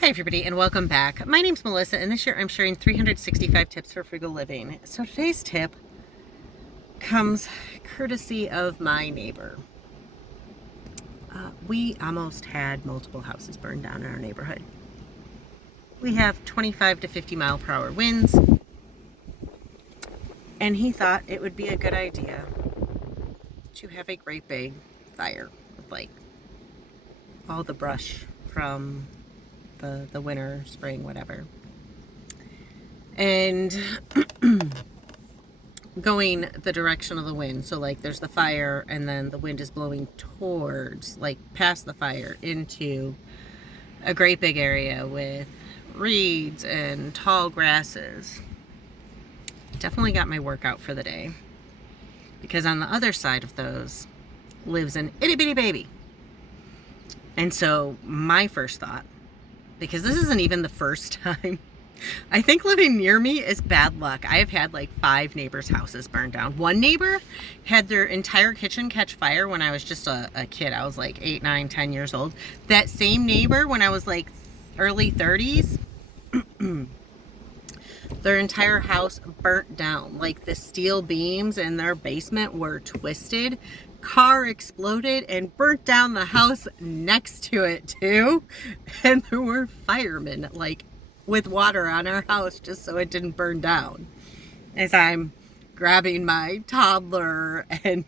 Hi everybody and welcome back. My name's Melissa and this year I'm sharing 365 tips for frugal living. So today's tip comes courtesy of my neighbor. We almost had multiple houses burned down in our neighborhood. We have 25 to 50 mile per hour winds, and he thought it would be a good idea to have a great big fire with like all the brush from the winter, spring, whatever. And going the direction of the wind. So like there's the fire and then the wind is blowing towards, like past the fire, into a great big area with reeds and tall grasses. Definitely got my workout for the day, because on the other side of those lives an itty bitty baby. And so my first thought, because this isn't even the first time, I think living near me is bad luck. I have had like 5 neighbors' houses burned down. One neighbor had their entire kitchen catch fire when I was just a kid. I was like 8, 9, 10 years old. That same neighbor, when I was like early 30s, their entire house burnt down. Like the steel beams in their basement were twisted. Car exploded and burnt down the house next to it too. And there were firemen like with water on our house just so it didn't burn down. As I'm grabbing my toddler and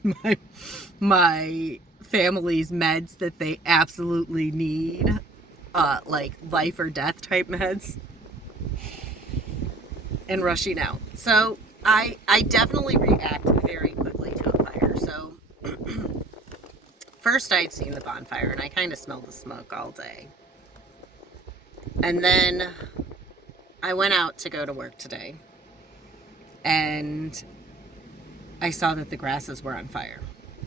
my family's meds that they absolutely need, like life or death type meds, and rushing out. So I definitely react very quickly to a fire. So first I'd seen the bonfire and I kind of smelled the smoke all day. And then I went out to go to work today and I saw that the grasses were on fire.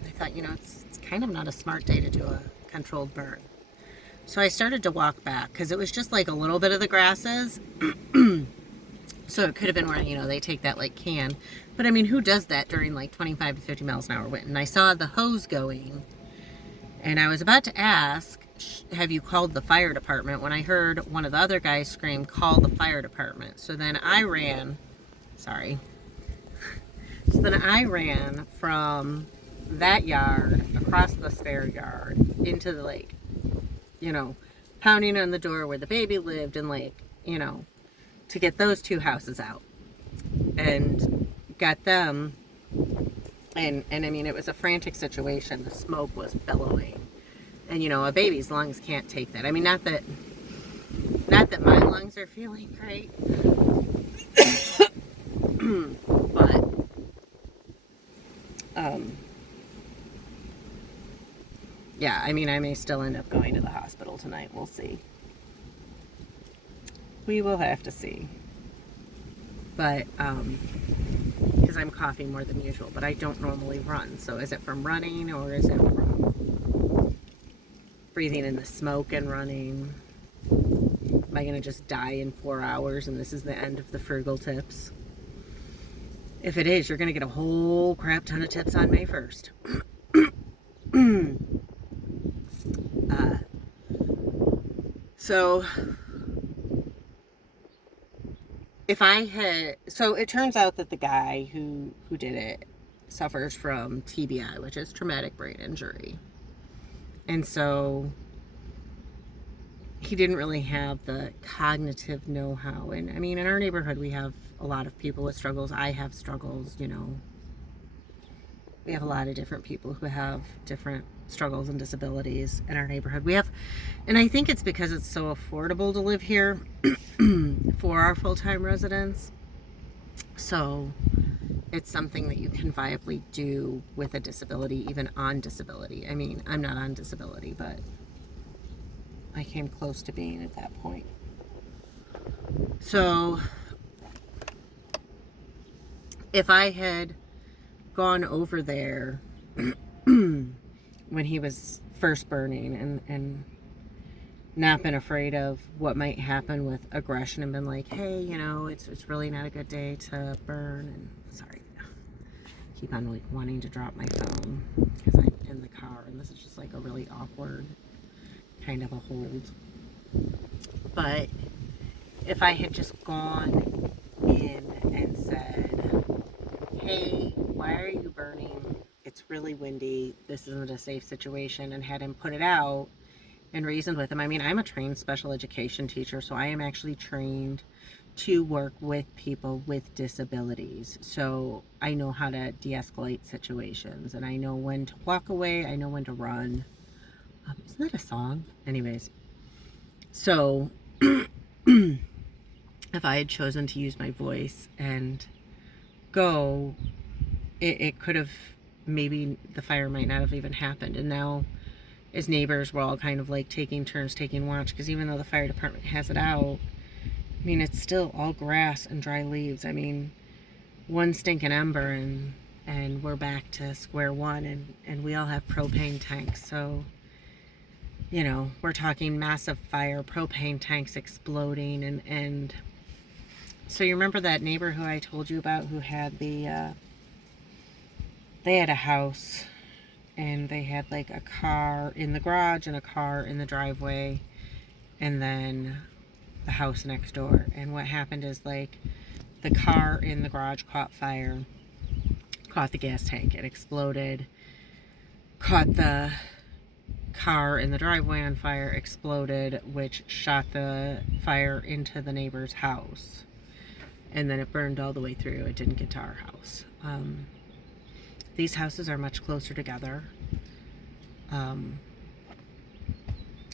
I thought, it's kind of not a smart day to do a controlled burn. So I started to walk back because it was just like a little bit of the grasses. So it could have been where, they take that like can. But I mean, who does that during like 25 to 50 miles an hour wind? And I saw the hose going and I was about to ask, have you called the fire department, when I heard one of the other guys scream, call the fire department. So then I ran from that yard across the spare yard into the lake, pounding on the door where the baby lived, and like, to get those 2 houses out, and got them. And I mean, it was a frantic situation. The smoke was billowing. And a baby's lungs can't take that. I mean, not that my lungs are feeling great, but yeah, I mean, I may still end up going to the hospital tonight. We'll see. We will have to see. But because I'm coughing more than usual, but I don't normally run. So is it from running, or is it from breathing in the smoke and running? Am I going to just die in 4 hours and this is the end of the frugal tips? If it is, you're going to get a whole crap ton of tips on May 1st. So it turns out that the guy who did it suffers from TBI, which is traumatic brain injury. And so he didn't really have the cognitive know-how. And I mean, in our neighborhood, we have a lot of people with struggles. I have struggles, we have a lot of different people who have different struggles and disabilities in our neighborhood. And I think it's because it's so affordable to live here for our full-time residents. So it's something that you can viably do with a disability, even on disability. I mean, I'm not on disability, but I came close to being at that point. So if I had gone over there when he was first burning and not been afraid of what might happen with aggression, and been like, hey, it's really not a good day to burn. And sorry, I keep on like wanting to drop my phone because I'm in the car and this is just like a really awkward kind of a hold. But if I had just gone in and said, hey, why are you burning? It's really windy. This isn't a safe situation, and had him put it out and reasoned with him. I mean, I'm a trained special education teacher, so I am actually trained to work with people with disabilities. So I know how to de-escalate situations, and I know when to walk away. I know when to run. Isn't that a song? Anyways, so if I had chosen to use my voice and go, it could have, maybe the fire might not have even happened. And now, as neighbors, we're all kind of like taking turns taking watch, because even though the fire department has it out, I mean, it's still all grass and dry leaves. I mean, one stinking ember and we're back to square one, and we all have propane tanks. So, you know, we're talking massive fire, propane tanks exploding, and so you remember that neighbor who I told you about, who had they had a house, and they had like a car in the garage and a car in the driveway, and then the house next door. And what happened is, like, the car in the garage caught fire, caught the gas tank, it exploded, caught the car in the driveway on fire, exploded, which shot the fire into the neighbor's house, and then it burned all the way through. It didn't get to our house. These houses are much closer together.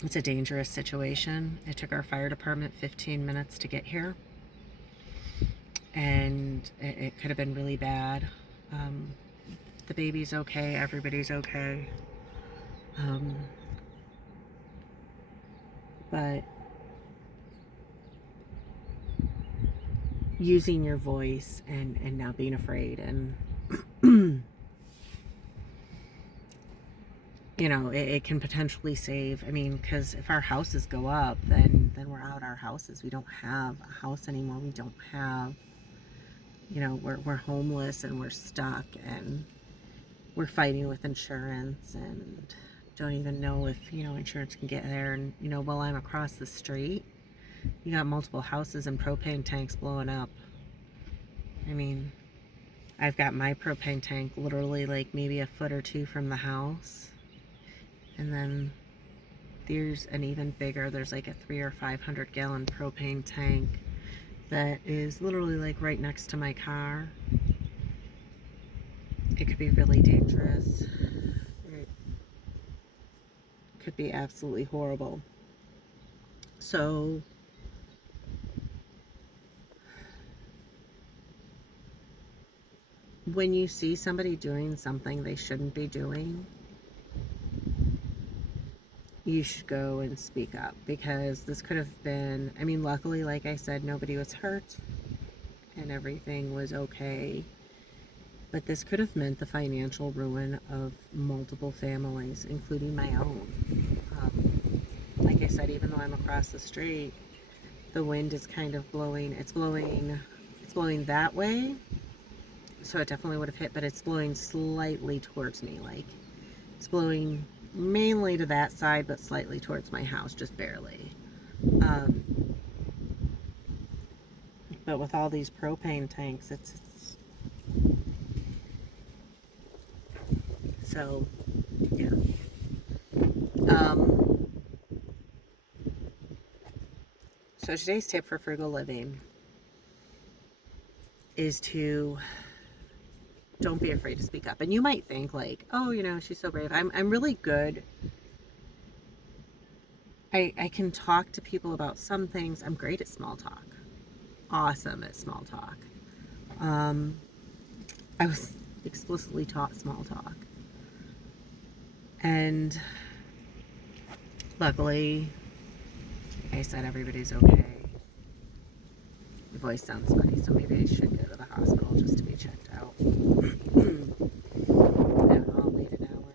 It's a dangerous situation. It took our fire department 15 minutes to get here, and it could have been really bad. The baby's okay, everybody's okay. But using your voice and not being afraid, and you know, it can potentially save. I mean, because if our houses go up, then we're out our houses. We don't have a house anymore. We don't have, you know, we're homeless and we're stuck, and we're fighting with insurance, and don't even know if, you know, insurance can get there. And, you know, while I'm across the street, you got multiple houses and propane tanks blowing up. I mean, I've got my propane tank literally like maybe a foot or two from the house, and then there's an even bigger, there's like a 300 or 500 gallon propane tank that is literally like right next to my car. It could be really dangerous. It could be absolutely horrible. So when you see somebody doing something they shouldn't be doing, you should go and speak up, because this could have been, I mean, luckily, like I said, nobody was hurt and everything was okay, but this could have meant the financial ruin of multiple families, including my own. Like I said, even though I'm across the street, the wind is kind of blowing, it's blowing that way, so it definitely would have hit, but it's blowing slightly towards me. Like, it's blowing mainly to that side, but slightly towards my house, just barely. But with all these propane tanks, it's so, yeah. So today's tip for frugal living is to don't be afraid to speak up. And you might think like, oh, you know, she's so brave. I'm really good. I can talk to people about some things. I'm great at small talk. Awesome at small talk. I was explicitly taught small talk. And luckily, like I said, everybody's okay. My voice sounds funny, so maybe I should go to the hospital just to be checked out. I don't know, I'll wait an hour.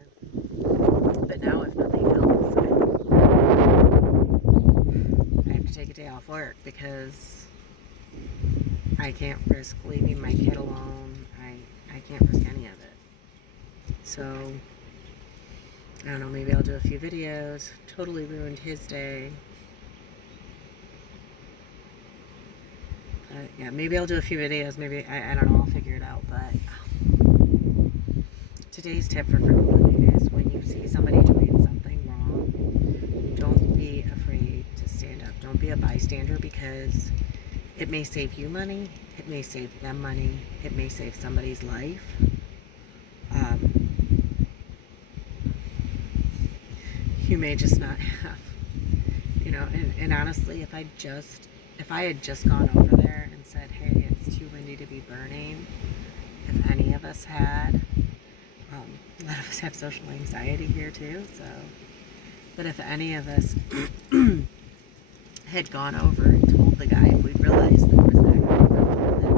But now, if nothing else, I have to take a day off work, because I can't risk leaving my kid alone. I can't risk any of it. So, I don't know, maybe I'll do a few videos. Totally ruined his day. Yeah, maybe I'll do a few videos. Maybe, I don't know, I'll figure it out. But today's tip for frugal living is when you see somebody doing something wrong, don't be afraid to stand up. Don't be a bystander, because it may save you money. It may save them money. It may save somebody's life. You may just not have, and honestly, if I had just gone over there and said, hey, it's too windy to be burning, if any of us had, a lot of us have social anxiety here too, so, but if any of us had gone over and told the guy, if we realized there was that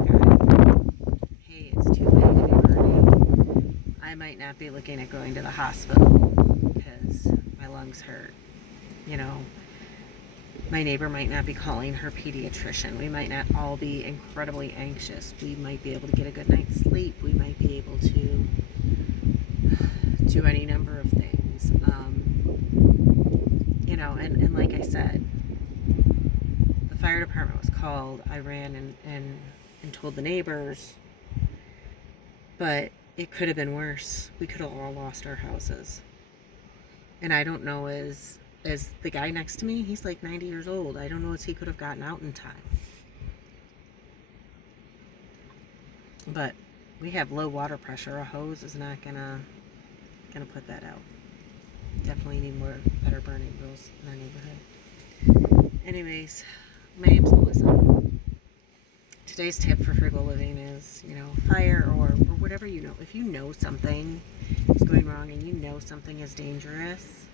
guy, hey, it's too windy to be burning, I might not be looking at going to the hospital because my lungs hurt. My neighbor might not be calling her pediatrician. We might not all be incredibly anxious. We might be able to get a good night's sleep. We might be able to do any number of things. And like I said, the fire department was called. I ran and told the neighbors, but it could have been worse. We could have all lost our houses. And I don't know, as the guy next to me, he's like 90 years old. I don't know if he could have gotten out in time. But we have low water pressure. A hose is not gonna put that out. Definitely need better burning rules in our neighborhood. Anyways, my name's Melissa. Today's tip for frugal living is, fire or whatever If you know something is going wrong and you know something is dangerous,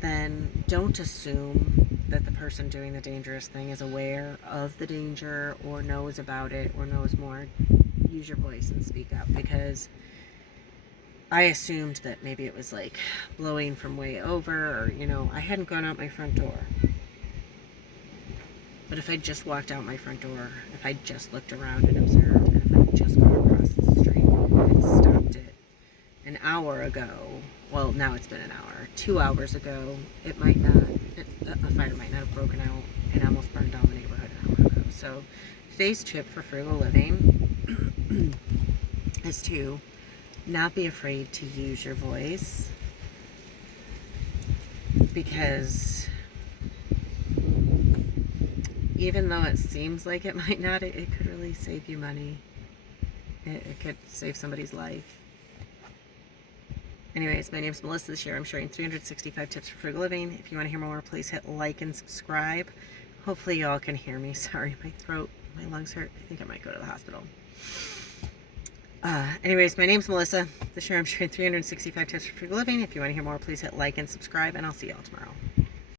then don't assume that the person doing the dangerous thing is aware of the danger or knows about it or knows more. Use your voice and speak up, because I assumed that maybe it was like blowing from way over, or, I hadn't gone out my front door. But if I just walked out my front door, if I just looked around and observed, and if I just got across the street and stopped it an hour ago, well, now it's been an hour, 2 hours ago, a fire might not have broken out and almost burned down the neighborhood an hour ago. So today's tip for frugal living is to not be afraid to use your voice, because even though it seems like it might not, it could really save you money. It could save somebody's life. Anyways, my name's Melissa. This year I'm sharing 365 tips for frugal living. If you want to hear more, please hit like and subscribe. Hopefully you all can hear me. Sorry, my throat, my lungs hurt. I think I might go to the hospital. Anyways, my name's Melissa. This year I'm sharing 365 tips for frugal living. If you want to hear more, please hit like and subscribe, and I'll see y'all tomorrow.